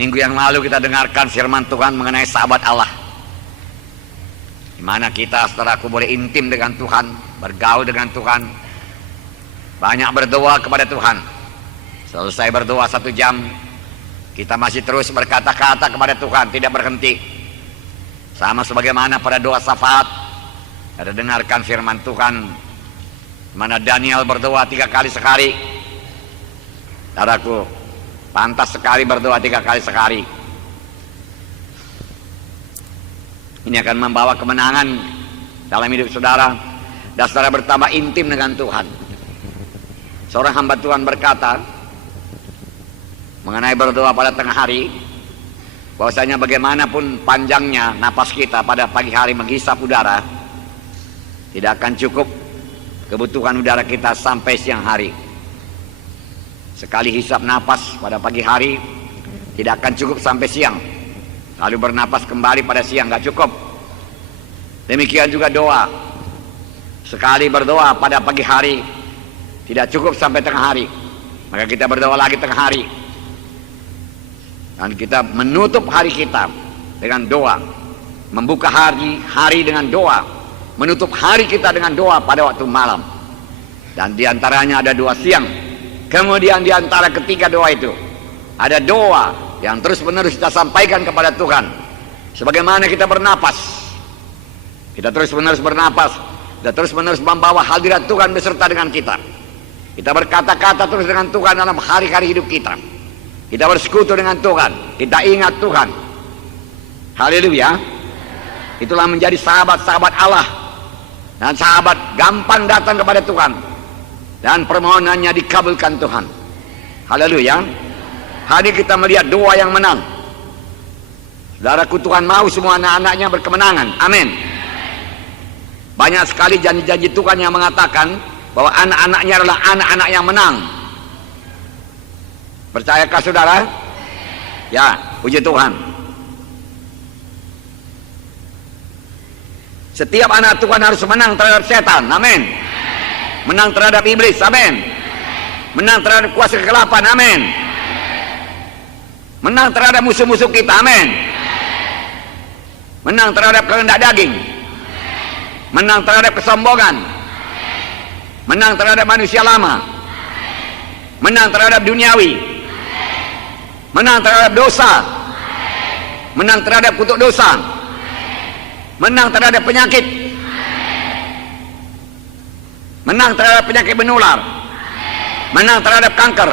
Minggu yang lalu kita dengarkan firman Tuhan mengenai sahabat Allah, di mana kita, saudaraku, boleh intim dengan Tuhan, bergaul dengan Tuhan, banyak berdoa kepada Tuhan. Selesai berdoa 1 jam, kita masih terus berkata-kata kepada Tuhan, tidak berhenti. Sama sebagaimana pada doa syafaat, ada dengarkan firman Tuhan, di mana Daniel berdoa 3 kali sehari. Saudaraku, pantas sekali berdoa 3 kali sehari. Ini akan membawa kemenangan dalam hidup saudara, dan saudara bertambah intim dengan Tuhan. Seorang hamba Tuhan berkata mengenai berdoa pada tengah hari, bahwasanya bagaimanapun panjangnya napas kita pada pagi hari menghisap udara, tidak akan cukup kebutuhan udara kita sampai siang hari. Sekali hisap napas pada pagi hari tidak akan cukup sampai siang, lalu bernapas kembali pada siang, nggak cukup. Demikian juga doa, sekali berdoa pada pagi hari tidak cukup sampai tengah hari, maka kita berdoa lagi tengah hari, dan kita menutup hari kita dengan doa, membuka hari dengan doa, menutup hari kita dengan doa pada waktu malam. Dan diantaranya ada doa siang. Kemudian di antara ketiga doa itu ada doa yang terus menerus kita sampaikan kepada Tuhan. Sebagaimana kita bernapas, kita terus menerus bernapas, dan terus menerus membawa hadirat Tuhan beserta dengan kita. Kita berkata-kata terus dengan Tuhan dalam hari-hari hidup kita. Kita bersekutu dengan Tuhan, kita ingat Tuhan. Haleluya. Itulah menjadi sahabat-sahabat Allah. Dan sahabat gampang datang kepada Tuhan, dan permohonannya dikabulkan Tuhan. Haleluya. Hari kita melihat doa yang menang. Saudaraku, Tuhan mau semua anak-anaknya berkemenangan. Amin. Banyak sekali janji-janji Tuhan yang mengatakan bahwa anak-anaknya adalah anak-anak yang menang. Percayakah saudara? Ya, puji Tuhan. Setiap anak Tuhan harus menang terhadap setan. Amin. Menang terhadap iblis. Amin. Menang terhadap kuasa kegelapan. Amin. Menang terhadap musuh-musuh kita. Amin. Menang terhadap kehendak daging. Menang terhadap kesombongan. Menang terhadap manusia lama. Menang terhadap duniawi. Menang terhadap dosa. Menang terhadap kutuk dosa. Menang terhadap penyakit. Menang terhadap penyakit menular. Menang terhadap kanker.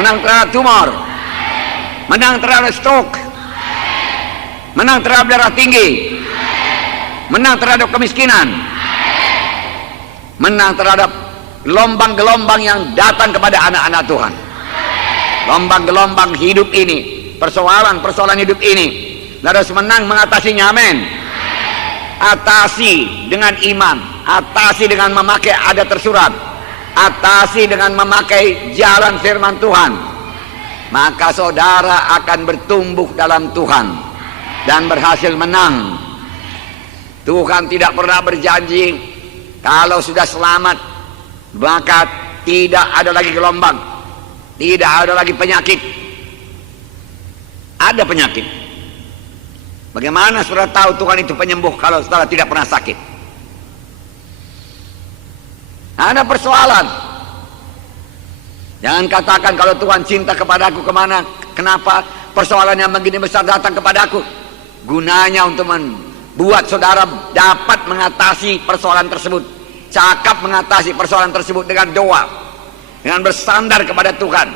Menang terhadap tumor. Menang terhadap stroke. Menang terhadap darah tinggi. Menang terhadap kemiskinan. Menang terhadap gelombang-gelombang yang datang kepada anak-anak Tuhan. Gelombang-gelombang hidup ini, persoalan-persoalan hidup ini, harus menang mengatasinya. Amin. Atasi dengan iman, atasi dengan memakai adat tersurat, atasi dengan memakai jalan firman Tuhan, maka saudara akan bertumbuh dalam Tuhan dan berhasil menang. Tuhan tidak pernah berjanji kalau sudah selamat maka tidak ada lagi gelombang, tidak ada lagi penyakit. Ada penyakit. Bagaimana saudara tahu Tuhan itu penyembuh kalau saudara tidak pernah sakit? Ada persoalan. Jangan katakan kalau Tuhan cinta kepadaku kemana, kenapa persoalan yang begini besar datang kepadaku. Gunanya untuk membuat saudara dapat mengatasi persoalan tersebut, cakap mengatasi persoalan tersebut dengan doa, dengan bersandar kepada Tuhan,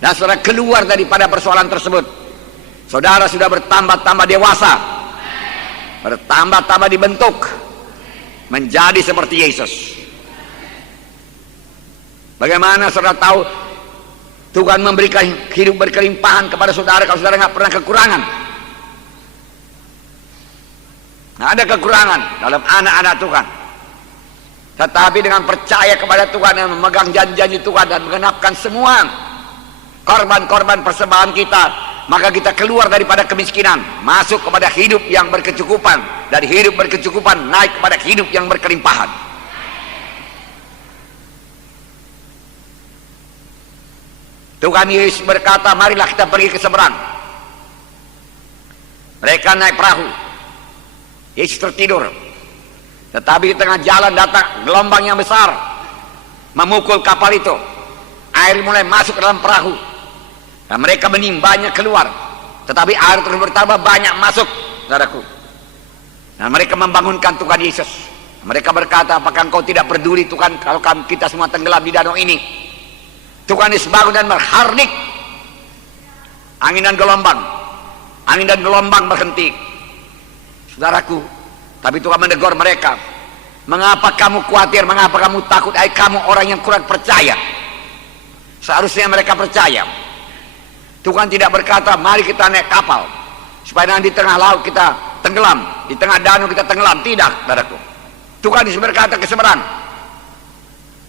dan saudara keluar daripada persoalan tersebut. Saudara sudah bertambah-tambah dewasa, bertambah-tambah dibentuk menjadi seperti Yesus. Bagaimana saudara tahu Tuhan memberikan hidup berkelimpahan kepada saudara kalau saudara nggak pernah kekurangan? Nggak ada kekurangan dalam anak-anak Tuhan. Tetapi dengan percaya kepada Tuhan dan memegang janji-janji Tuhan dan mengenapkan semua korban-korban persembahan kita, maka kita keluar daripada kemiskinan, masuk kepada hidup yang berkecukupan, dari hidup berkecukupan naik kepada hidup yang berkelimpahan. Tuhan Yesus berkata, marilah kita pergi ke seberang. Mereka naik perahu. Yesus tertidur. Tetapi di tengah jalan datang gelombang yang besar, memukul kapal itu. Air mulai masuk ke dalam perahu. Dan mereka menimbanya keluar. Tetapi air terus bertambah banyak masuk, saudaraku. Dan mereka membangunkan Tuhan Yesus. Mereka berkata, apakah engkau tidak peduli Tuhan kalau kita semua tenggelam di danau ini? Tuhan Yesus bangun dan berhardik. Angin dan gelombang berhenti. Saudaraku, tapi Tuhan menegur mereka. Mengapa kamu khawatir? Mengapa kamu takut? Kamu orang yang kurang percaya. Seharusnya mereka percaya. Tuhan tidak berkata, mari kita naik kapal supaya nanti di tengah laut kita tenggelam, di tengah danau kita tenggelam. Tidak, saudaraku. Tuhan Yesus berkata ke seberang.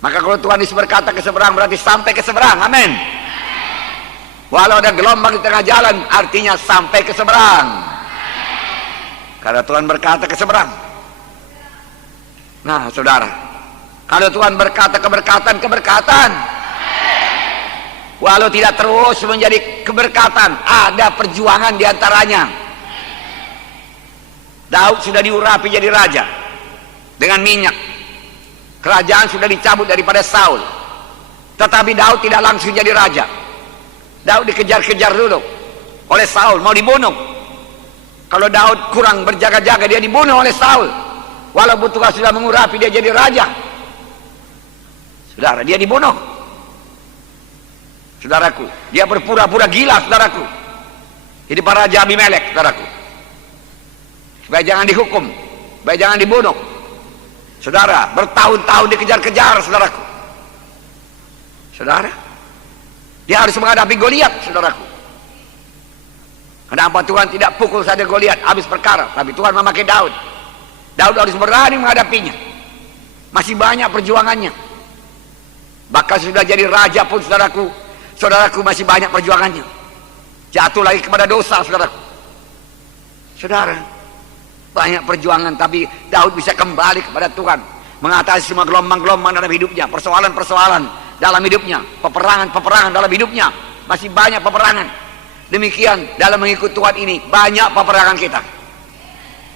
Maka kalau Tuhan Yesus berkata ke seberang, berarti sampai ke seberang. Amin. Walau ada gelombang di tengah jalan, artinya sampai ke seberang. Karena Tuhan berkata ke seberang. Nah, saudara, kalau Tuhan berkata keberkatan, walau tidak terus menjadi keberkatan, ada perjuangan diantaranya. Daud sudah diurapi jadi raja dengan minyak. Kerajaan sudah dicabut daripada Saul. Tetapi Daud tidak langsung jadi raja. Daud dikejar-kejar dulu oleh Saul, mau dibunuh. Kalau Daud kurang berjaga-jaga, dia dibunuh oleh Saul. Walaupun Tuhan sudah mengurapi dia jadi raja. Saudara, dia dibunuh. Saudaraku, dia berpura-pura gila, saudaraku. Jadi para Raja Abimelek, saudaraku. Supaya jangan dihukum, supaya jangan dibunuh. Saudara, bertahun-tahun dikejar-kejar, saudaraku. Saudara, dia harus menghadapi Goliat, saudaraku. Kenapa Tuhan tidak pukul saja Goliat habis perkara, tapi Tuhan memakai Daud. Daud harus berani menghadapinya. Masih banyak perjuangannya. Bahkan sudah jadi raja pun, saudaraku masih banyak perjuangannya. Jatuh lagi kepada dosa, saudaraku. Saudara, banyak perjuangan, tapi Daud bisa kembali kepada Tuhan, mengatasi semua gelombang-gelombang dalam hidupnya, persoalan-persoalan dalam hidupnya, peperangan-peperangan dalam hidupnya. Masih banyak peperangan. Demikian dalam mengikut Tuhan ini banyak peperangan kita,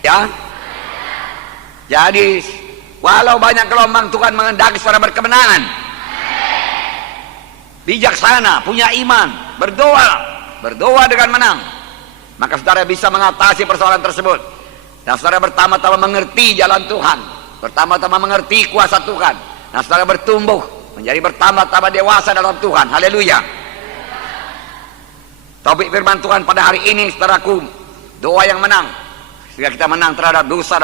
ya. Jadi walau banyak gelombang, Tuhan mengendaki saudara berkemenangan. Bijaksana, punya iman, berdoa dengan menang, maka saudara bisa mengatasi persoalan tersebut. Dan saudara bertambah-tambah mengerti jalan Tuhan, bertambah-tambah mengerti kuasa Tuhan. Nah, saudara bertumbuh menjadi bertambah-tambah dewasa dalam Tuhan. Haleluya. Topik firman Tuhan pada hari ini, saudaraku, doa yang menang, sehingga kita menang terhadap dosa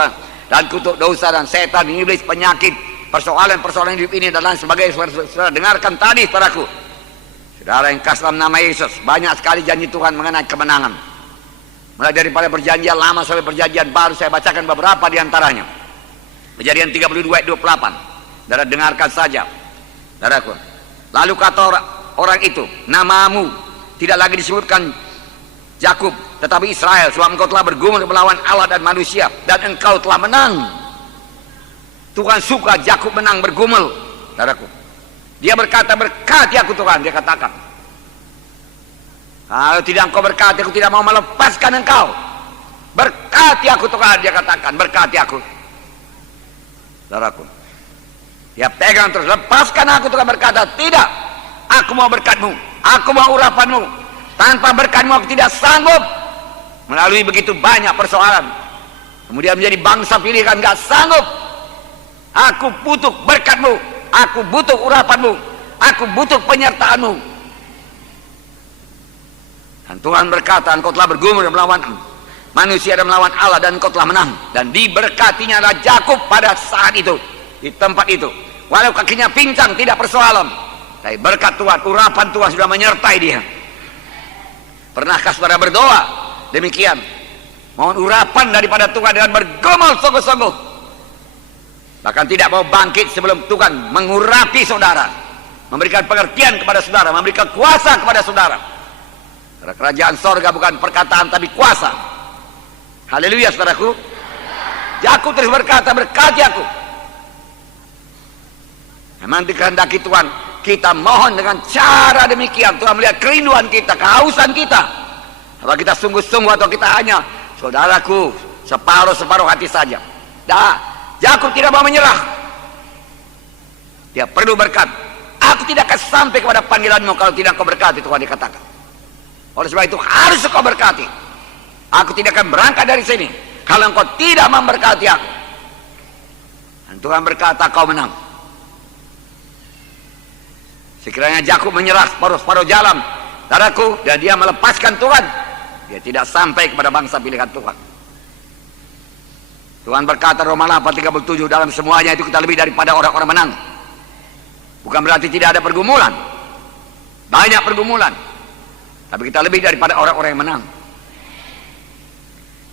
dan kutuk dosa dan setan, iblis, penyakit, persoalan-persoalan hidup ini dan lain sebagainya. Saudara dengarkan tadi, saudaraku. Saudara yang kasih dalam nama Yesus, banyak sekali janji Tuhan mengenai kemenangan. Mulai daripada perjanjian lama sampai perjanjian baru, saya bacakan beberapa di antaranya. Kejadian 32 ayat 28. Saudara dengarkan saja, saudaraku. Lalu kata orang itu, namamu tidak lagi disebutkan Yakub, tetapi Israel, sebab engkau telah bergumul melawan Allah dan manusia, dan engkau telah menang. Tuhan suka Yakub menang, bergumul, saudaraku. Dia berkata, berkati aku Tuhan, dia katakan. Kalau tidak engkau berkati, aku tidak mau melepaskan engkau. Berkati aku Tuhan, dia katakan, berkati aku, saudaraku. Dia pegang terus, lepaskan aku. Tuhan berkata, tidak, aku mau berkatmu, aku mau urapanmu. Tanpa berkatmu aku tidak sanggup melalui begitu banyak persoalan. Kemudian menjadi bangsa pilihan, gak sanggup. Aku butuh berkatmu, aku butuh urapanmu, aku butuh penyertaanmu. Dan Tuhan berkata, engkau telah bergumul melawan manusia dan melawan Allah, dan engkau telah menang. Dan diberkatinya adalah Yakub pada saat itu, di tempat itu. Walau kakinya pincang, tidak persoalan, tapi berkat Tuhan, urapan Tuhan sudah menyertai dia. Pernahkah saudara berdoa demikian? Mohon urapan daripada Tuhan dengan bergumul sungguh-sungguh. Bahkan tidak mau bangkit sebelum Tuhan mengurapi saudara, memberikan pengertian kepada saudara, memberikan kuasa kepada saudara. Karena kerajaan sorga bukan perkataan tapi kuasa. Haleluya, saudaraku. Yakub terus berkata, berkati aku. Memang dikehendaki Tuhan, kita mohon dengan cara demikian. Tuhan melihat kerinduan kita, kehausan kita. Apa kita sungguh-sungguh atau kita hanya Saudaraku, separuh-separuh hati saja. Yakub tidak mau menyerah. Dia perlu berkat. Aku tidak akan sampai kepada panggilanmu kalau tidak kau berkati, Tuhan dikatakan. Oleh sebab itu harus kau berkati. Aku tidak akan berangkat dari sini kalau engkau tidak memberkati aku. Dan Tuhan berkata, kau menang. Sekiranya Yakub menyerah separuh-separuh jalan, saudaraku, dan dia melepaskan Tuhan, dia tidak sampai kepada bangsa pilihan Tuhan. Tuhan berkata Roma 8:37, dalam semuanya itu kita lebih daripada orang-orang menang. Bukan berarti tidak ada pergumulan. Banyak pergumulan. Tapi kita lebih daripada orang-orang yang menang.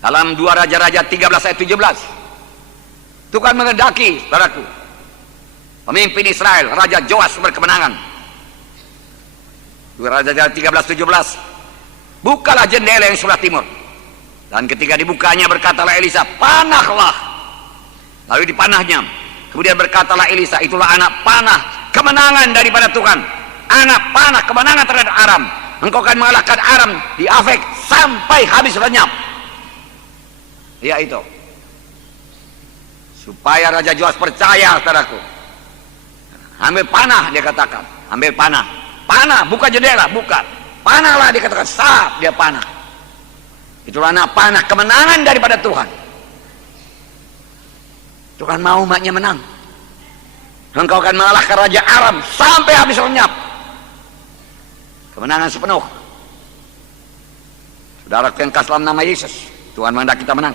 Dalam 2 Raja-Raja 13 ayat 17, Tuhan mengendaki, saudaraku, pemimpin Israel, Raja Joas berkemenangan. 2 Raja-Raja 13:17, bukalah jendela yang sebelah timur. Dan ketika dibukanya berkatalah Elisa, panahlah. Lalu dipanahnya. Kemudian berkatalah Elisa, itulah anak panah kemenangan daripada Tuhan. Anak panah kemenangan terhadap Aram. Engkau akan mengalahkan Aram di Afek sampai habis lenyap. Ya itu. Supaya Raja Joas percaya, saudaraku. Ambil panah, dia katakan. Ambil panah. Panah, bukan jendela, bukan. Panahlah, dia katakan. Sap, dia panah. Itulah anak panah kemenangan daripada Tuhan. Tuhan mau umatnya menang. Engkau akan mengalahkan Raja Aram sampai habis lenyap. Kemenangan sepenuh. Saudara yang kasih dalam nama Yesus, Tuhan menghendaki kita menang.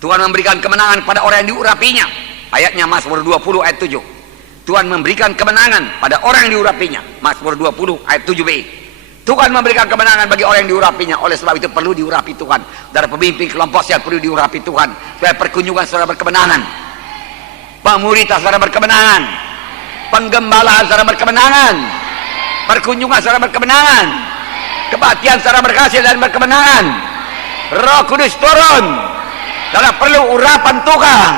Tuhan memberikan kemenangan pada orang yang diurapinya. Ayatnya Mazmur 20 ayat 7. Tuhan memberikan kemenangan pada orang yang diurapinya. Mazmur 20 ayat 7b. Tuhan memberikan kemenangan bagi orang yang diurapinya. Oleh sebab itu perlu diurapi Tuhan. Dari pemimpin kelompok yang perlu diurapi Tuhan. Supaya perkunjungan saudara berkemenangan. Pemuritan saudara berkemenangan. Penggembala saudara berkemenangan. Perkunjungan saudara berkemenangan. Kebaktian saudara berhasil dan berkemenangan. Roh Kudus turun. Saudara perlu urapan Tuhan.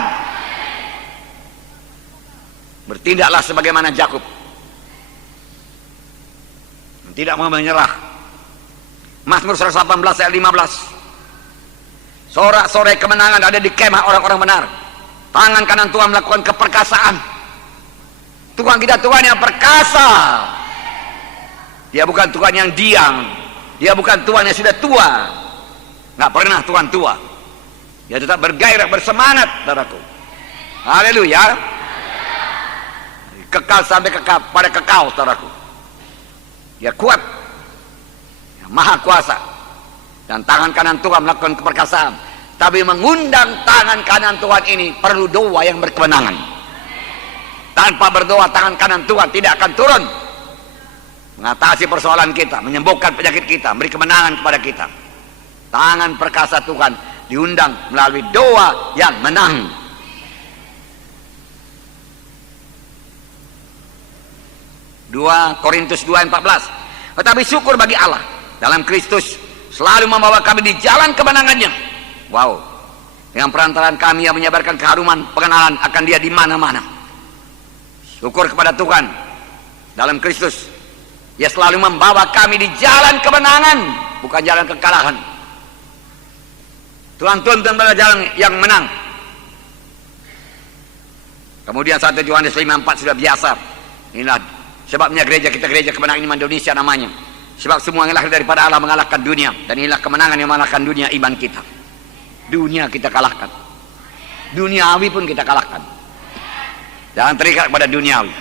Bertindaklah sebagaimana Yakub. Tidak mau menyerah. Mazmur 118 ayat 15. Sorak-sorai kemenangan ada di kemah orang-orang benar. Tangan kanan Tuhan melakukan keperkasaan. Tuhan kita Tuhan yang perkasa. Dia bukan Tuhan yang diam. Dia bukan Tuhan yang sudah tua. Nggak pernah Tuhan tua. Dia tetap bergairah, bersemangat, saudaraku. Haleluya. Kekal sampai kekal, pada kekal, saudaraku. Dia kuat, dia maha kuasa, dan tangan kanan Tuhan melakukan keperkasaan. Tapi mengundang tangan kanan Tuhan ini perlu doa yang berkemenangan. Tanpa berdoa tangan kanan Tuhan tidak akan turun mengatasi persoalan kita, menyembuhkan penyakit kita, memberi kemenangan kepada kita. Tangan perkasa Tuhan diundang melalui doa yang menang. Korintus 2:14. Tetapi syukur bagi Allah dalam Kristus selalu membawa kami di jalan kemenangannya. Wow. Dengan perantaraan kami yang menyebarkan keharuman pengenalan akan Dia di mana-mana. Syukur kepada Tuhan dalam Kristus. Dia selalu membawa kami di jalan kemenangan, bukan jalan kekalahan. Tuhan tuntun pada jalan yang menang. Kemudian 1 Yohanes 5:4 sudah biasa. Inilah sebabnya gereja kita, gereja kemenangan iman Indonesia namanya. Sebab semua yang lahir daripada Allah mengalahkan dunia. Dan inilah kemenangan yang mengalahkan dunia, iman kita. Dunia kita kalahkan. Duniawi pun kita kalahkan. Jangan terikat kepada duniawi.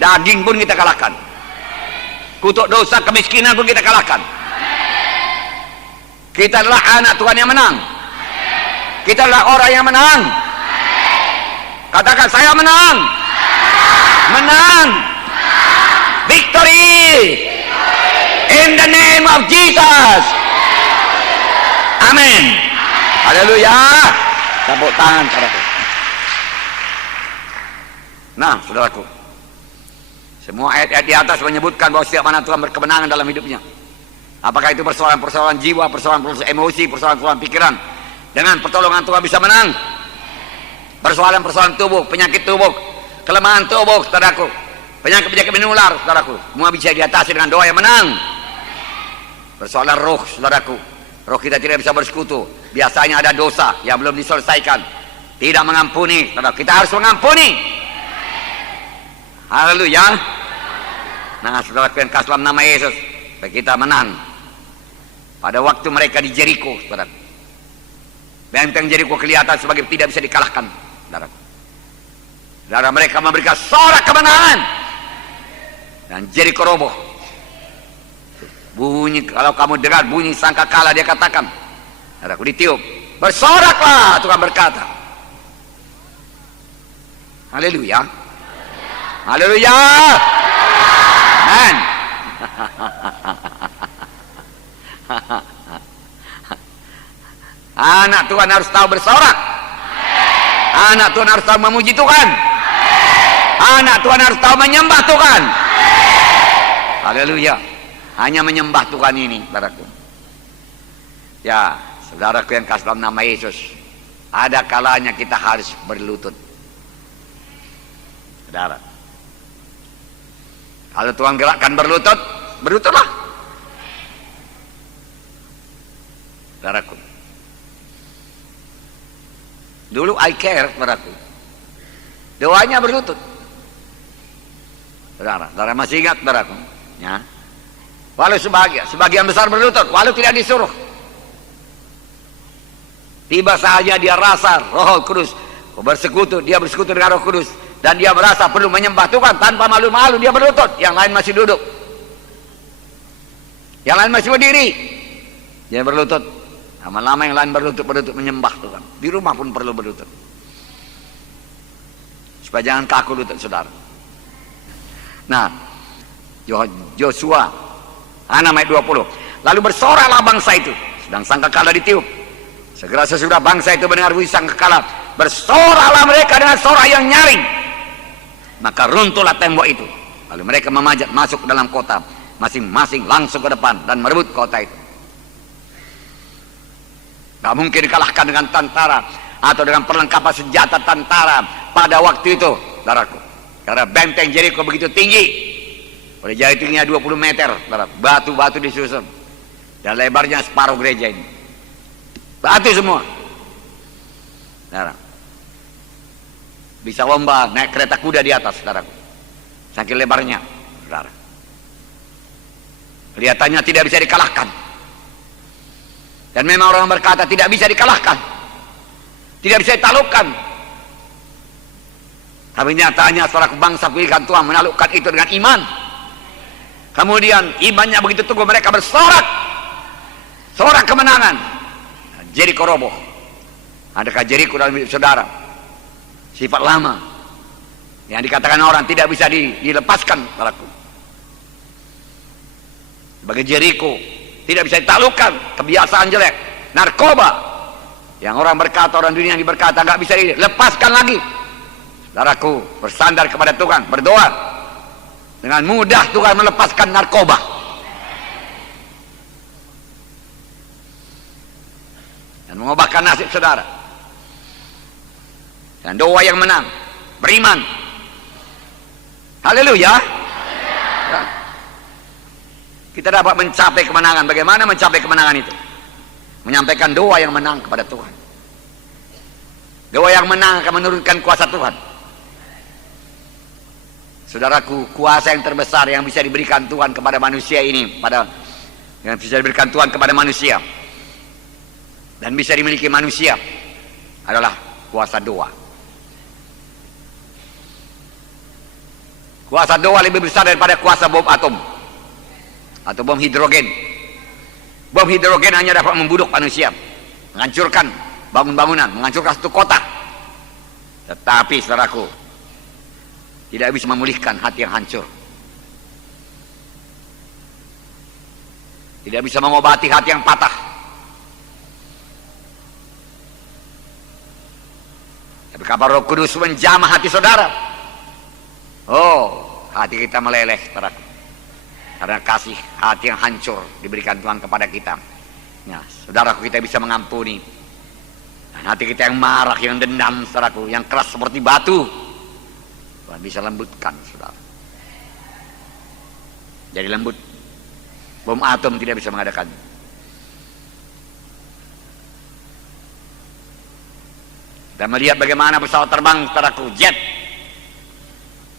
Daging pun kita kalahkan. Kutuk dosa, kemiskinan pun kita kalahkan. Kita adalah anak Tuhan yang menang. Kita adalah orang yang menang. Katakan, saya menang. Menang. Victory in the name of Jesus. Amin. Haleluya. Tepuk tangan saudaraku. Nah, saudaraku, semua ayat-ayat di atas menyebutkan bahwa setiap mana Tuhan berkemenangan dalam hidupnya. Apakah itu persoalan-persoalan jiwa, persoalan-persoalan emosi, persoalan-persoalan pikiran, dengan pertolongan Tuhan bisa menang. Persoalan-persoalan tubuh, penyakit tubuh, kelemahan tubuh, saudaraku, penyakit-penyakit menular, saudaraku, semua bisa diatasi dengan doa yang menang. Persoalan roh, saudaraku, Roh kita tidak bisa bersekutu. Biasanya ada dosa yang belum diselesaikan, tidak mengampuni. Kita harus mengampuni. Haleluya. Nah, saudara yang kasih dalam nama Yesus, kita menang. Pada waktu mereka di Jericho, saudara, benteng Jericho kelihatan sebagai tidak bisa dikalahkan, saudara. Saudara, mereka memberikan sorak kemenangan dan Jericho roboh. Bunyi, kalau kamu dengar bunyi sangkakala, dia katakan, saudaraku, ditiup, bersoraklah, Tuhan berkata. Haleluya. Haleluya. Amen. Anak Tuhan harus tahu bersorak. Anak Tuhan harus tahu memuji Tuhan. Anak Tuhan harus tahu menyembah Tuhan. Haleluya. Hanya menyembah Tuhan ini, saudaraku. Ya, saudaraku yang kasih dalam nama Yesus, ada kalanya kita harus berlutut. Saudara, kalau Tuhan gerakkan berlutut, berlututlah. Saudaraku, dulu I care, saudaraku, doanya berlutut. Saudara masih ingat, saudaraku? Ya. Walau sebagian besar berlutut, walau tidak disuruh. Tiba saja dia rasa Roh Kudus bersekutu, dia bersekutu dengan Roh Kudus, dan dia merasa perlu menyembah Tuhan tanpa malu-malu, dia berlutut. Yang lain masih duduk, yang lain masih berdiri, dia berlutut. Lama-lama yang lain berlutut menyembah Tuhan. Di rumah pun perlu berlutut, supaya jangan kaku lutut, saudara. Nah, Yosua 6 ayat 20. Lalu bersoraklah bangsa itu, sedang sangkakala ditiup. Segera sesudah bangsa itu mendengar bunyi sangkakala, bersoraklah mereka dengan sorak yang nyaring. Maka runtuhlah tembok itu. Lalu mereka memanjat masuk ke dalam kota, masing-masing langsung ke depan dan merebut kota itu. Gak mungkin dikalahkan dengan tentara atau dengan perlengkapan senjata tentara pada waktu itu, saudaraku. Karena benteng Jericho begitu tinggi. Oleh jari tingginya 20 meter, batu-batu disusun, dan lebarnya separuh gereja ini, batu semua. Saudara, bisa lomba naik kereta kuda di atas, saudaraku, saking lebarnya, saudara. Kelihatannya tidak bisa dikalahkan, dan memang orang berkata tidak bisa dikalahkan, tidak bisa ditaklukkan. Tapi nyatanya saudaraku, bangsa pilihan Tuhan menaklukkan itu dengan iman. Kemudian imannya begitu teguh, mereka bersorak, sorak kemenangan. Jericho roboh. Adakah Jericho dalam hidup saudara? Sifat lama yang dikatakan orang tidak bisa dilepaskan, saudaraku. Sebagai Jericho tidak bisa ditaklukkan, kebiasaan jelek, narkoba, yang orang berkata, orang dunia yang berkata nggak bisa dilepaskan lagi. Saudaraku, bersandar kepada Tuhan, berdoa. Dengan mudah Tuhan melepaskan narkoba. Dan mengubahkan nasib saudara. Dan doa yang menang, beriman. Haleluya. Ya. Kita dapat mencapai kemenangan. Bagaimana mencapai kemenangan itu? Menyampaikan doa yang menang kepada Tuhan. Doa yang menang akan menurunkan kuasa Tuhan. Saudaraku, kuasa yang terbesar yang bisa diberikan Tuhan kepada manusia ini, yang bisa diberikan Tuhan kepada manusia dan bisa dimiliki manusia adalah kuasa doa. Kuasa doa lebih besar daripada kuasa bom atom atau bom hidrogen. Bom hidrogen hanya dapat membunuh manusia, menghancurkan bangunan, menghancurkan satu kota. Tetapi saudaraku, tidak bisa memulihkan hati yang hancur. Tidak bisa mengobati hati yang patah. Tapi kabar Roh Kudus menjamah hati saudara, oh, hati kita meleleh, saudara. Karena kasih hati yang hancur diberikan Tuhan kepada kita. Ya, saudaraku, kita bisa mengampuni. Dan hati kita yang marah, yang dendam, saudaraku, yang keras seperti batu, Tuhan bisa lembutkan, saudara. Jadi lembut. Bom atom tidak bisa mengadakan. dan melihat bagaimana pesawat terbang, saudaraku, jet.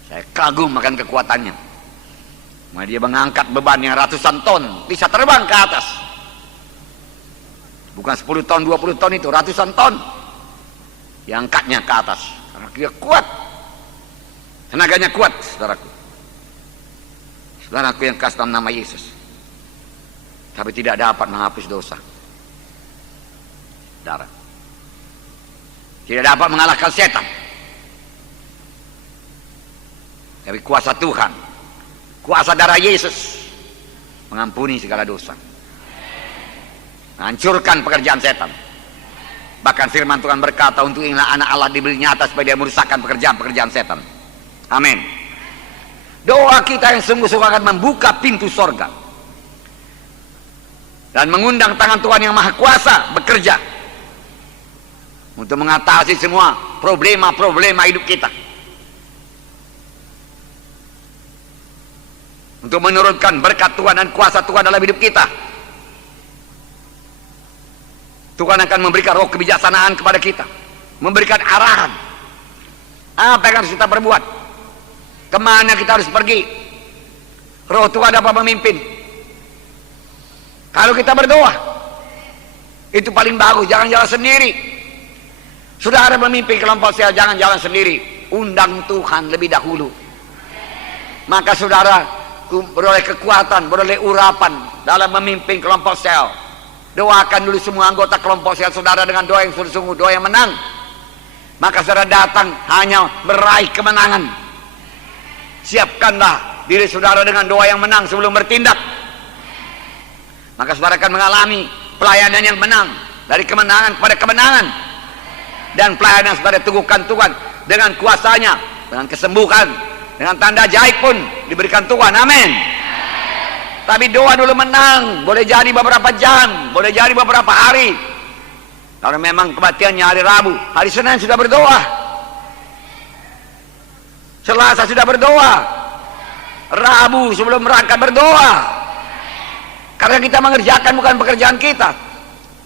Saya kagum akan kekuatannya. Dia mengangkat beban yang ratusan ton, bisa terbang ke atas. Bukan 10 ton, 20 ton itu, ratusan ton. Diangkatnya ke atas. Karena dia kuat. Tenaganya kuat, saudaraku. Saudaraku yang kasih dalam nama Yesus. Tapi tidak dapat menghapus dosa. Saudara. Tidak dapat mengalahkan setan. Tapi kuasa Tuhan, kuasa darah Yesus mengampuni segala dosa, menghancurkan pekerjaan setan. Bahkan firman Tuhan berkata, untuk inilah anak Allah diberi nyata supaya dia merusakkan pekerjaan-pekerjaan setan. Amin. Doa kita yang sungguh-sungguh akan membuka pintu sorga dan mengundang tangan Tuhan yang maha kuasa bekerja untuk mengatasi semua problema-problema hidup kita, untuk menurunkan berkat Tuhan dan kuasa Tuhan dalam hidup kita. Tuhan akan memberikan roh kebijaksanaan kepada kita, memberikan arahan apa yang harus kita perbuat, kemana kita harus pergi. Roh Tuhan dapat memimpin. Kalau kita berdoa, itu paling bagus. Jangan jalan sendiri. Saudara memimpin kelompok sel, jangan jalan sendiri. Undang Tuhan lebih dahulu. Maka saudara beroleh kekuatan, beroleh urapan dalam memimpin kelompok sel. Doakan dulu semua anggota kelompok sel saudara dengan doa yang sungguh-sungguh, doa yang menang. Maka saudara datang hanya meraih kemenangan. Siapkanlah diri saudara dengan doa yang menang sebelum bertindak. Maka saudara akan mengalami pelayanan yang menang, dari kemenangan kepada kemenangan. Dan pelayanan saudara teguhkan Tuhan dengan kuasanya, dengan kesembuhan, dengan tanda ajaib pun diberikan Tuhan. Amin. Tapi doa dulu menang. Boleh jadi beberapa jam, boleh jadi beberapa hari. Kalau memang kematiannya hari Rabu, hari Senin sudah berdoa, Selasa sudah berdoa, Rabu sebelum berangkat berdoa. Karena kita mengerjakan bukan pekerjaan kita.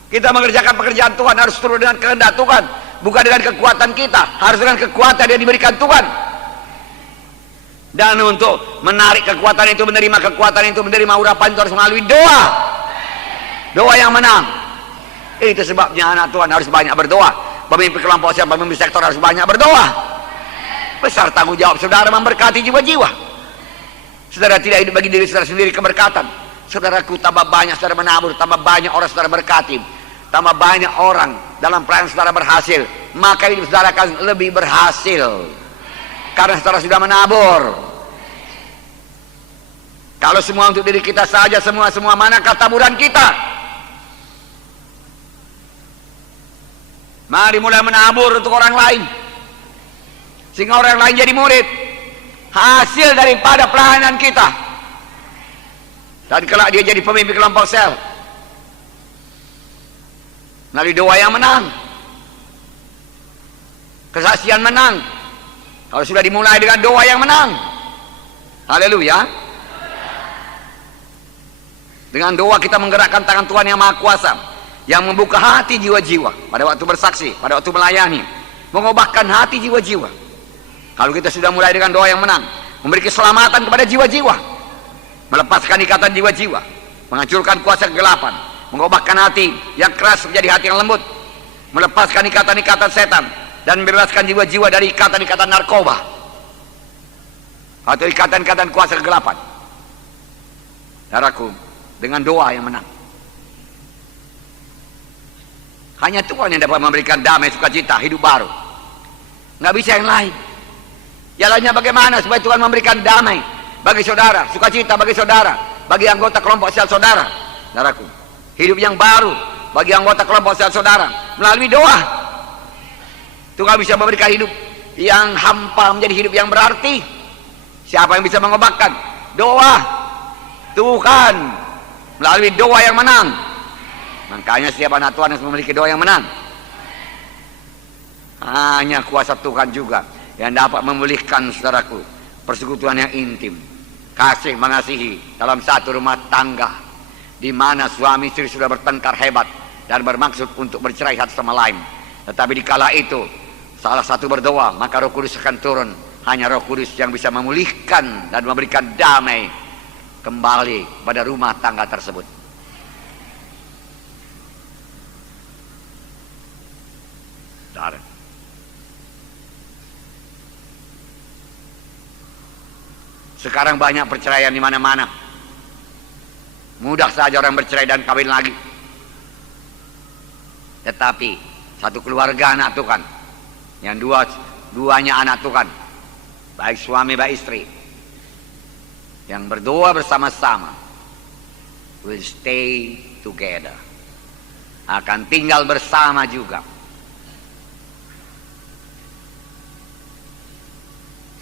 Kita mengerjakan pekerjaan Tuhan, harus turun dengan kehendak Tuhan, bukan dengan kekuatan kita, harus dengan kekuatan yang diberikan Tuhan. Dan untuk menarik kekuatan itu, menerima kekuatan itu, menerima urapan itu harus melalui doa. Doa yang menang. Itu sebabnya anak Tuhan harus banyak berdoa. Pemimpin kelompok sel, pemimpin sektor harus banyak berdoa. Besar tanggung jawab saudara memberkati jiwa-jiwa. Saudara tidak hidup bagi diri saudara sendiri keberkatan. Saudaraku, tambah banyak saudara menabur, tambah banyak orang saudara berkati, tambah banyak orang dalam pelayanan saudara berhasil, maka hidup saudara akan lebih berhasil. Karena saudara sudah menabur. Kalau semua untuk diri kita saja, semua manakah taburan kita? Mari mulai menabur untuk orang lain, sehingga orang lain jadi murid, hasil daripada pelayanan kita. Dan kelak dia jadi pemimpin kelompok sel melalui doa yang menang, kesaksian menang. Kalau sudah dimulai dengan doa yang menang, haleluya. Dengan doa kita menggerakkan tangan Tuhan yang maha kuasa, yang membuka hati jiwa-jiwa pada waktu bersaksi, pada waktu melayani, mengubahkan hati jiwa-jiwa. Kalau kita sudah mulai dengan doa yang menang, memberi keselamatan kepada jiwa-jiwa, melepaskan ikatan jiwa-jiwa, menghancurkan kuasa kegelapan, mengubahkan hati yang keras menjadi hati yang lembut, melepaskan ikatan-ikatan setan, dan membebaskan jiwa-jiwa dari ikatan-ikatan narkoba atau ikatan-ikatan kuasa kegelapan. Saudaraku, dengan doa yang menang. Hanya Tuhan yang dapat memberikan damai, sukacita, hidup baru. Nggak bisa yang lain. Jalannya bagaimana supaya Tuhan memberikan damai bagi saudara, sukacita bagi saudara, bagi anggota kelompok sel saudara. Saudaraku, hidup yang baru bagi anggota kelompok sel saudara melalui doa. Tuhan bisa memberikan hidup yang hampa menjadi hidup yang berarti. Siapa yang bisa mengubahkan? Doa. Tuhan melalui doa yang menang. Makanya setiap anak Tuhan harus memiliki doa yang menang. Hanya kuasa Tuhan juga yang dapat memulihkan, saudaraku, persekutuan yang intim, kasih mengasihi dalam satu rumah tangga, di mana suami istri sudah bertengkar hebat dan bermaksud untuk bercerai satu sama lain. Tetapi di kala itu salah satu berdoa, maka Roh Kudus akan turun. Hanya Roh Kudus yang bisa memulihkan dan memberikan damai kembali pada rumah tangga tersebut. Saudara, sekarang banyak perceraian di mana-mana. Mudah saja orang bercerai dan kawin lagi. Tetapi satu keluarga anak Tuhan, yang duanya anak Tuhan, baik suami baik istri, yang berdoa bersama-sama, will stay together, akan tinggal bersama juga.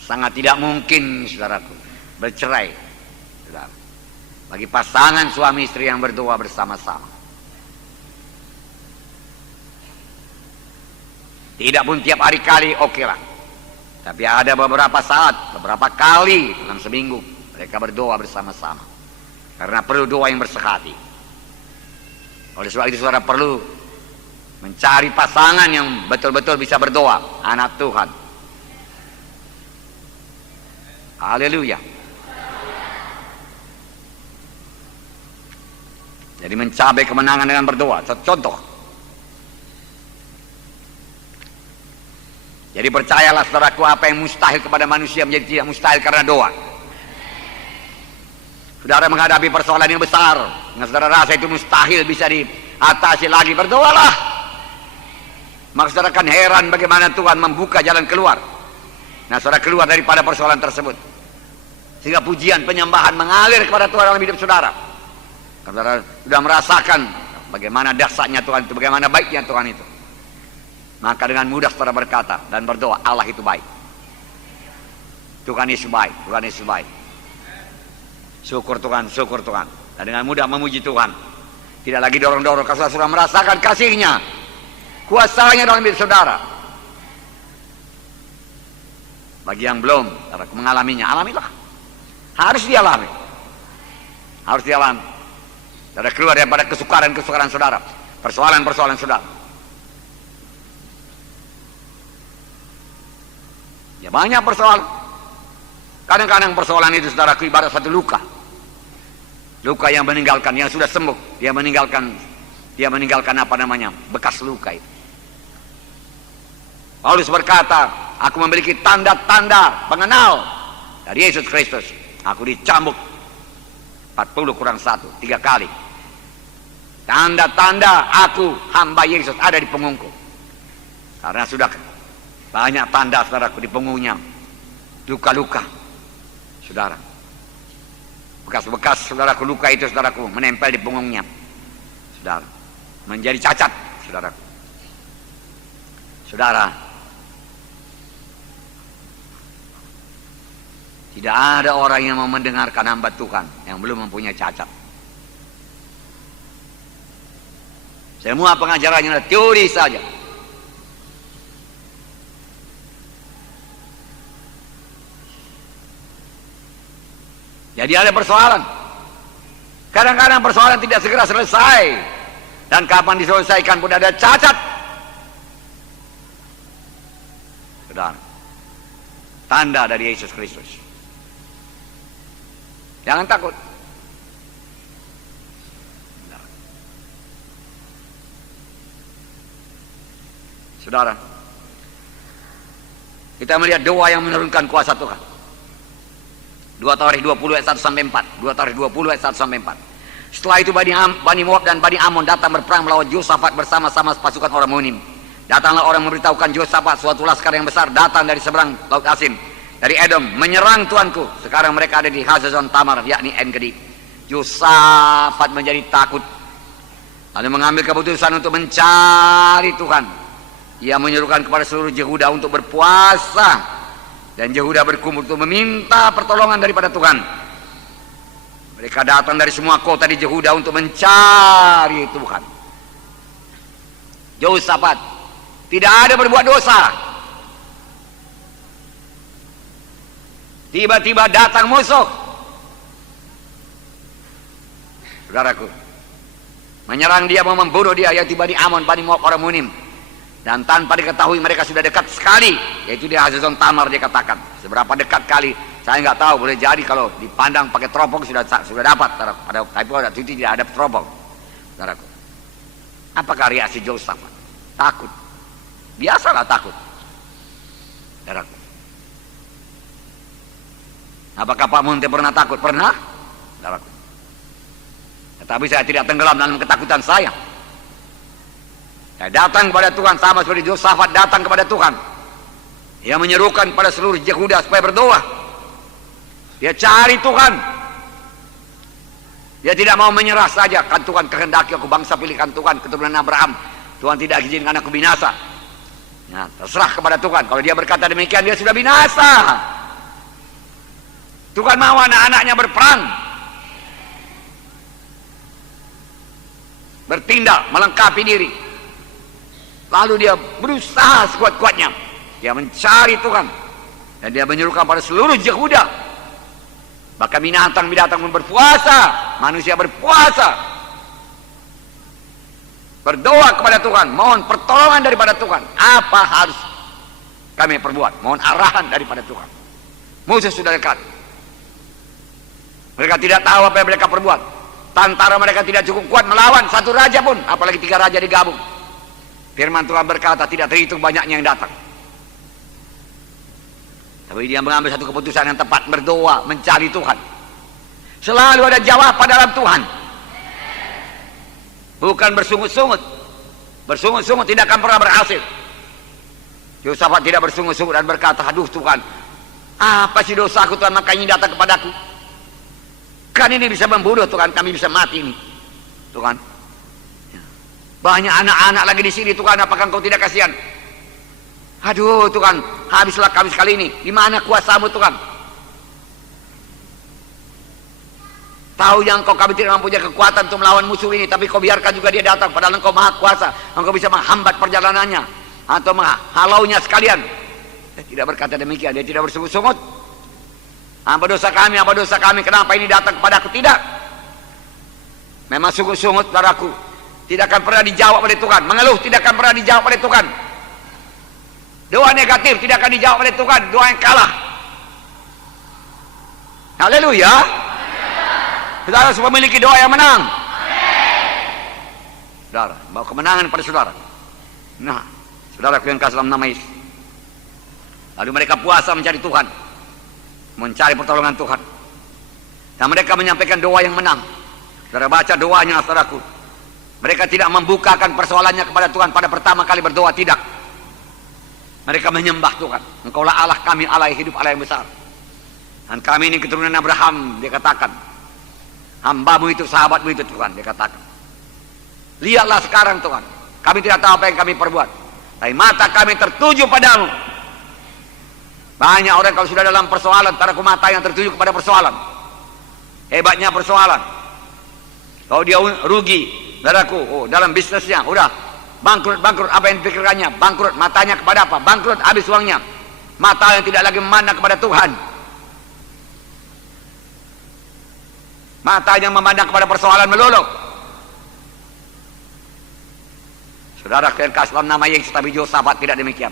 Sangat tidak mungkin, saudaraku, bercerai, saudara, bagi pasangan suami istri yang berdoa bersama-sama. Tidak pun tiap hari kali, oke lah. Tapi ada beberapa saat, beberapa kali dalam seminggu mereka berdoa bersama-sama. Karena perlu doa yang bersehati. Oleh sebab itu saudara perlu mencari pasangan yang betul-betul bisa berdoa, anak Tuhan. Haleluya. Jadi mencapai kemenangan dengan berdoa. Contoh. Jadi percayalah saudaraku, apa yang mustahil kepada manusia menjadi tidak mustahil karena doa. Saudara menghadapi persoalan yang besar, yang saudara rasa itu mustahil bisa diatasi lagi, berdoalah. Maka saudara akan heran bagaimana Tuhan membuka jalan keluar. Nah, saudara keluar daripada persoalan tersebut, sehingga pujian penyembahan mengalir kepada Tuhan dalam hidup saudara. Saudara sudah merasakan bagaimana dahsyatnya Tuhan itu, bagaimana baiknya Tuhan itu. Maka dengan mudah saudara berkata dan berdoa, Allah itu baik, Tuhan Yesus baik, Tuhan Yesus baik. Syukur Tuhan, syukur Tuhan. Dan dengan mudah memuji Tuhan. Tidak lagi dorong-dorong, kalau saudara sudah merasakan kasih-Nya, kuasanya dalam hidup saudara. Bagi yang belum mengalaminya, alamilah. Harus dialami. Harus dialami. Saudara keluar daripada kesukaran-kesukaran saudara, persoalan-persoalan saudara. Ya banyak persoalan. Kadang-kadang persoalan itu saudaraku ibarat satu luka. Luka yang meninggalkan, yang sudah sembuh, dia meninggalkan apa namanya, bekas luka itu. Paulus berkata, aku memiliki tanda-tanda pengenal dari Yesus Kristus. Aku dicambuk 40 kurang 1, 3 kali. Tanda-tanda aku hamba Yesus ada di punggungku. Karena sudah banyak tanda saudaraku di punggungnya, luka-luka saudara, bekas-bekas saudaraku, luka itu saudaraku menempel di punggungnya saudara, menjadi cacat saudaraku. Saudara, tidak ada orang yang mau mendengarkan hamba Tuhan yang belum mempunyai cacat. Semua pengajarannya adalah teori saja. Jadi ada persoalan. Kadang-kadang persoalan tidak segera selesai. Dan kapan diselesaikan pun ada cacat. Saudara, tanda dari Yesus Kristus. Jangan takut. Saudara, kita melihat doa yang menurunkan kuasa Tuhan. 2 Tawarikh 20 ayat 1 sampai 4. 2 Tawarikh 20 ayat 1 sampai 4. Setelah itu Bani Moab dan Bani Amon datang berperang melawan Yosafat bersama-sama pasukan orang Monim. Datanglah orang memberitahukan Yosafat, suatu laskar yang besar datang dari seberang Laut Asin, dari Edom, menyerang tuanku. Sekarang mereka ada di Hazazon Tamar, yakni En-Gedi. Yosafat menjadi takut, lalu mengambil keputusan untuk mencari Tuhan. Ia menyerukan kepada seluruh Yehuda untuk berpuasa, dan Yehuda berkumpul untuk meminta pertolongan daripada Tuhan. Mereka datang dari semua kota di Yehuda untuk mencari Tuhan. Yosafat tidak ada berbuat dosa. Tiba-tiba datang musuh, saudaraku, menyerang dia, mau membunuh dia, yaitu Bani Amon, Bani Moab, orang Monim. Dan tanpa diketahui mereka sudah dekat sekali. Yaitu di Azazon Tamar dia katakan. Seberapa dekat kali saya nggak tahu. Boleh jadi kalau dipandang pakai teropong sudah dapat. Tapi pada itu tidak ada teropong. Saudaraku. Apakah reaksi Yosafat? Takut. Biasalah takut. Saudaraku. Apakah Pak Munte pernah takut? Pernah? Saudaraku. Tetapi saya tidak tenggelam dalam ketakutan saya. Saya datang kepada Tuhan sama seperti Yosafat datang kepada Tuhan. Dia menyerukan pada seluruh Yehuda supaya berdoa. Dia cari Tuhan. Dia tidak mau menyerah saja. Kan Tuhan kehendaki aku bangsa pilihkan Tuhan keturunan Abraham. Tuhan tidak izinkan aku binasa. Nah, terserah kepada Tuhan. Kalau dia berkata demikian dia sudah binasa. Tuhan mau anak-anaknya berperang. Bertindak, melengkapi diri. Lalu dia berusaha sekuat-kuatnya. Dia mencari Tuhan. Dan dia menyerukan pada seluruh Yehuda. Bahkan binatang-binatang pun berpuasa. Manusia berpuasa. Berdoa kepada Tuhan. Mohon pertolongan daripada Tuhan. Apa harus kami perbuat? Mohon arahan daripada Tuhan. Musuh sudah dekat. Mereka tidak tahu apa yang mereka perbuat. Tentara mereka tidak cukup kuat melawan satu raja pun. Apalagi 3 raja digabung. Firman Tuhan berkata tidak terhitung banyaknya yang datang. Tapi dia mengambil satu keputusan yang tepat. Berdoa, mencari Tuhan. Selalu ada jawaban dalam Tuhan. Bukan bersungut-sungut. Bersungut-sungut tidak akan pernah berhasil. Yosafat tidak bersungut-sungut dan berkata, aduh Tuhan, apa sih dosaku Tuhan makanya datang kepadaku. Kan ini bisa membunuh Tuhan, kami bisa mati ini Tuhan. Banyak anak-anak lagi di sini Tuhan, apakah Engkau tidak kasihan? Aduh Tuhan, habislah kami sekali ini. Di mana kuasa-Mu Tuhan? Tahu yang kami tidak mempunyai kekuatan untuk melawan musuh ini, tapi Kau biarkan juga dia datang. Padahal Engkau maha kuasa, Engkau bisa menghambat perjalanannya atau menghalaunya sekalian. Dia tidak berkata demikian, dia tidak bersungut-sungut. Apa dosa kami, kenapa ini datang kepadaku? Tidak. Memang sungut-sungut saudaraku tidak akan pernah dijawab oleh Tuhan. Mengeluh tidak akan pernah dijawab oleh Tuhan. Doa negatif tidak akan dijawab oleh Tuhan. Doa yang kalah. Haleluya. Saudara semua memiliki doa yang menang. Saudara, bawa kemenangan pada saudara. Nah, saudara yang kasih dalam nama Yesus. Lalu mereka puasa mencari Tuhan. Mencari pertolongan Tuhan. Dan mereka menyampaikan doa yang menang. Saudara baca doanya saudaraku. Mereka tidak membukakan persoalannya kepada Tuhan pada pertama kali berdoa, tidak. Mereka menyembah Tuhan. Engkaulah Allah kami, Allah yang hidup, Allah yang besar. Dan kami ini keturunan Abraham, dia katakan. Hambamu itu, sahabatmu itu Tuhan, dia katakan. Lihatlah sekarang Tuhan. Kami tidak tahu apa yang kami perbuat. Tapi mata kami tertuju padamu. Banyak orang kalau sudah dalam persoalan, taraku mata yang tertuju kepada persoalan. Hebatnya persoalan. Kalau dia rugi, saudaraku, dalam bisnisnya, udah bangkrut, apa yang dipikirkannya? Bangkrut, matanya kepada apa? Bangkrut, habis uangnya. Mata yang tidak lagi memandang kepada Tuhan. Mata yang memandang kepada persoalan melulu. Saudara yang kasih dalam nama Yesus, tapi Yosafat tidak demikian.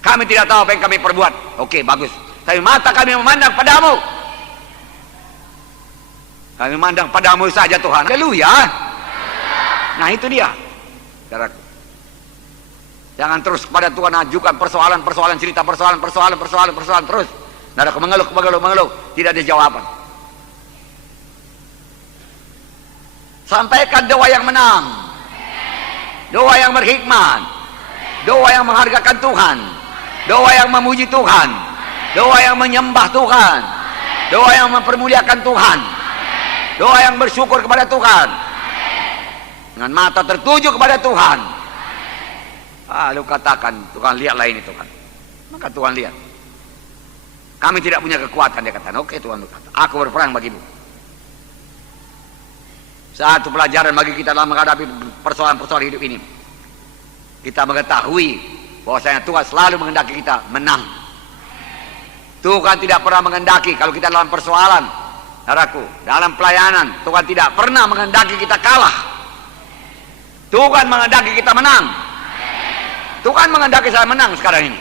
Kami tidak tahu apa yang kami perbuat. Oke, bagus. Tapi mata kami memandang padamu. Kami memandang padamu saja Tuhan. Haleluya. Nah itu dia. Saudaraku. Jangan terus kepada Tuhan ajukan persoalan, cerita persoalan terus. Saudaraku mengeluh. Tidak ada jawaban. Sampaikan doa yang menang. Doa yang berhikmat. Doa yang menghargakan Tuhan. Doa yang memuji Tuhan. Doa yang menyembah Tuhan. Doa yang mempermuliakan Tuhan. Doa yang bersyukur kepada Tuhan. Dengan mata tertuju kepada Tuhan. Lalu katakan, Tuhan lihatlah ini Tuhan. Maka Tuhan lihat. Kami tidak punya kekuatan, dia katakan. Oke Tuhan berkata, aku berperang bagimu. Satu pelajaran bagi kita dalam menghadapi persoalan-persoalan hidup ini. Kita mengetahui bahwasanya Tuhan selalu menghendaki kita menang. Tuhan tidak pernah menghendaki kalau kita dalam persoalan, saudaraku, dalam pelayanan, Tuhan tidak pernah menghendaki kita kalah. Tuhan menghendaki kita menang. Tuhan menghendaki saya menang sekarang ini.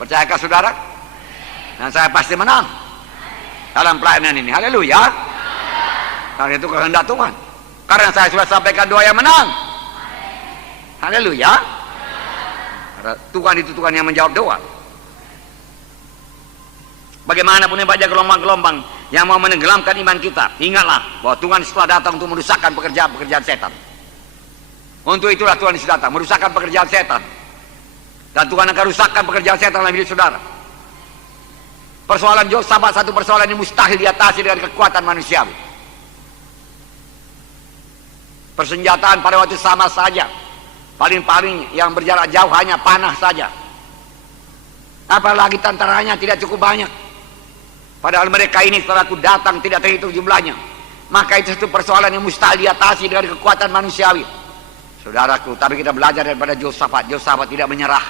Percayakah saudara? Dan saya pasti menang dalam pelayanan ini. Haleluya. Karena itu kehendak Tuhan. Karena saya sudah sampaikan doa yang menang. Haleluya. Karena Tuhan itu Tuhan yang menjawab doa. Bagaimanapun hebatnya gelombang-gelombang yang mau menenggelamkan iman kita, ingatlah bahwa Tuhan setelah datang untuk merusakkan pekerjaan-pekerjaan setan. Untuk itulah Tuhan sudah datang, merusakkan pekerjaan setan. Dan Tuhan akan rusakkan pekerjaan setan dalam hidup saudara. Persoalan Yosafat satu persoalan yang mustahil diatasi dengan kekuatan manusiawi. Persenjataan pada waktu sama saja. Paling-paling yang berjarak jauh hanya panah saja. Apalagi tentaranya tidak cukup banyak. Padahal mereka ini setelah aku datang tidak terhitung jumlahnya. Maka itu satu persoalan yang mustahil diatasi dengan kekuatan manusiawi. Saudaraku, tapi kita belajar daripada Yosafat. Yosafat tidak menyerah.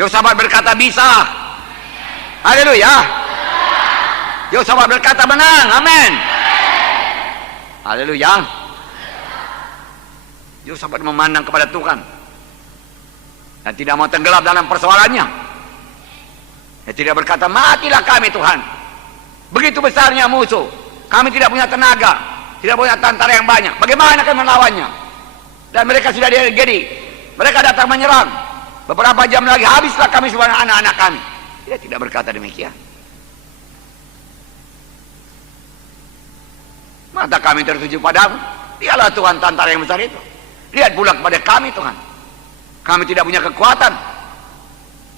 Yosafat berkata bisa. Haleluya. Yosafat berkata menang. Amin. Haleluya. Yosafat memandang kepada Tuhan dan tidak mau tenggelam dalam persoalannya. Dia tidak berkata, matilah kami Tuhan. Begitu besarnya musuh. Kami tidak punya tenaga, tidak punya tentara yang banyak. Bagaimana kami melawannya? Dan mereka sudah jadi. Mereka datang menyerang. Beberapa jam lagi habislah kami semua anak-anak kami. Dia tidak berkata demikian. Mata kami tertuju padamu. Dialah Tuhan tentara yang besar itu. Lihat pula kepada kami Tuhan. Kami tidak punya kekuatan.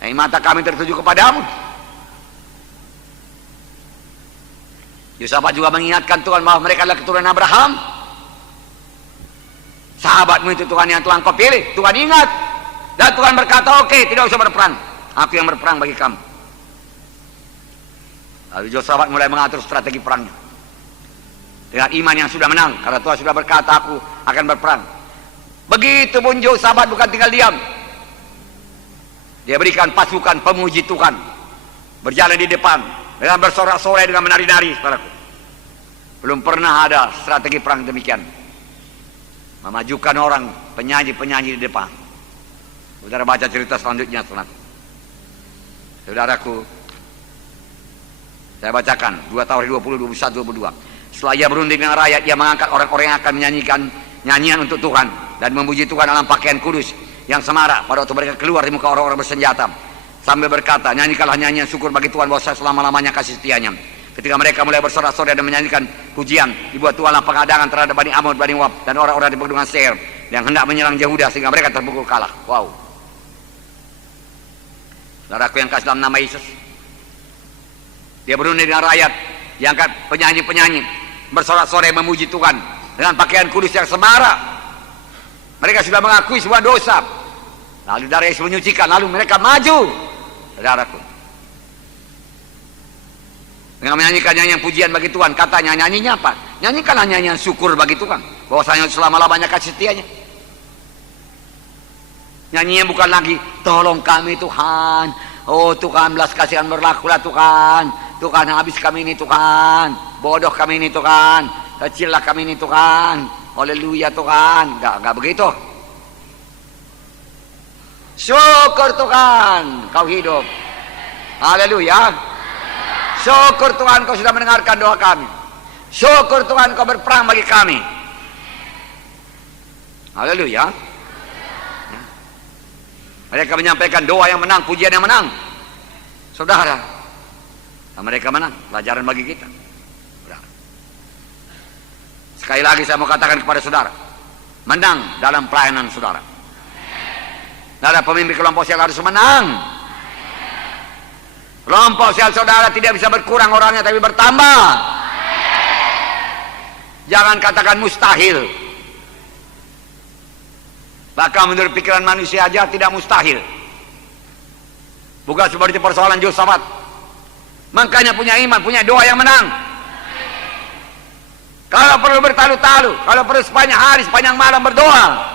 Tapi mata kami tertuju kepadamu. Yosafat juga mengingatkan Tuhan bahwa mereka adalah keturunan Abraham. Sahabatmu itu Tuhan yang telah engkau pilih. Tuhan ingat. Dan Tuhan berkata, oke, tidak usah berperang. Aku yang berperang bagi kamu. Lalu Yosafat mulai mengatur strategi perangnya. Dengan iman yang sudah menang. Karena Tuhan sudah berkata, aku akan berperang. Begitu pun Yosafat bukan tinggal diam. Dia berikan pasukan pemuji Tuhan berjalan di depan dengan bersorak-sorai, dengan menari-nari. Belum pernah ada strategi perang demikian, memajukan orang penyanyi-penyanyi di depan. Saudara baca cerita selanjutnya, saudaraku. Saya bacakan 2 Tawarikh 20, 21, 22. Setelah ia berunding dengan rakyat, ia mengangkat orang-orang yang akan menyanyikan nyanyian untuk Tuhan dan memuji Tuhan dalam pakaian kudus yang semarak pada waktu mereka keluar di muka orang-orang bersenjata, sambil berkata, nyanyikanlah nyanyian syukur bagi Tuhan bahwa selama-lamanya kasih setianya. Ketika mereka mulai bersorak-sorai dan menyanyikan pujian, dibuat Tuhanlah pengadangan terhadap Bani Amon, Bani Moab dan orang-orang di pegunungan Seir yang hendak menyerang Yehuda sehingga mereka terpukul kalah. Wow. Saudaraku yang kasih dalam nama Yesus, dia berunding dengan rakyat, diangkat penyanyi-penyanyi bersorak-sorai memuji Tuhan dengan pakaian kudus yang semarak. Mereka sudah mengakui sebuah dosa. Lalu darah Yesus menyucikan. Lalu mereka maju. Saudaraku, dengan menyanyikan nyanyian pujian bagi Tuhan. Katanya nyanyinya apa? Nyanyikanlah nyanyian syukur bagi Tuhan bahwasanya selama-lamanya kasih setianya. Nyanyinya bukan lagi tolong kami Tuhan. Oh Tuhan, belas kasihan berlakulah Tuhan. Tuhan habis kami ini Tuhan. Bodoh kami ini Tuhan. Kecillah kami ini Tuhan. Haleluya Tuhan. Enggak begitu. Syukur Tuhan kau hidup. Haleluya. Syukur Tuhan kau sudah mendengarkan doa kami. Syukur Tuhan kau berperang bagi kami. Haleluya. Mereka menyampaikan doa yang menang, pujian yang menang. Saudara, mereka menang. Pelajaran bagi kita. Sekali lagi saya mau katakan kepada saudara, menang dalam pelayanan saudara. Tidak ada pemimpin kelompok sel harus menang. Kelompok sel saudara tidak bisa berkurang orangnya, tapi bertambah. Jangan katakan mustahil. Bahkan menurut pikiran manusia aja tidak mustahil. Bukan seperti persoalan Yosafat. Makanya punya iman, punya doa yang menang. Kalau perlu bertalu-talu, kalau perlu sepanjang hari, sepanjang malam berdoa.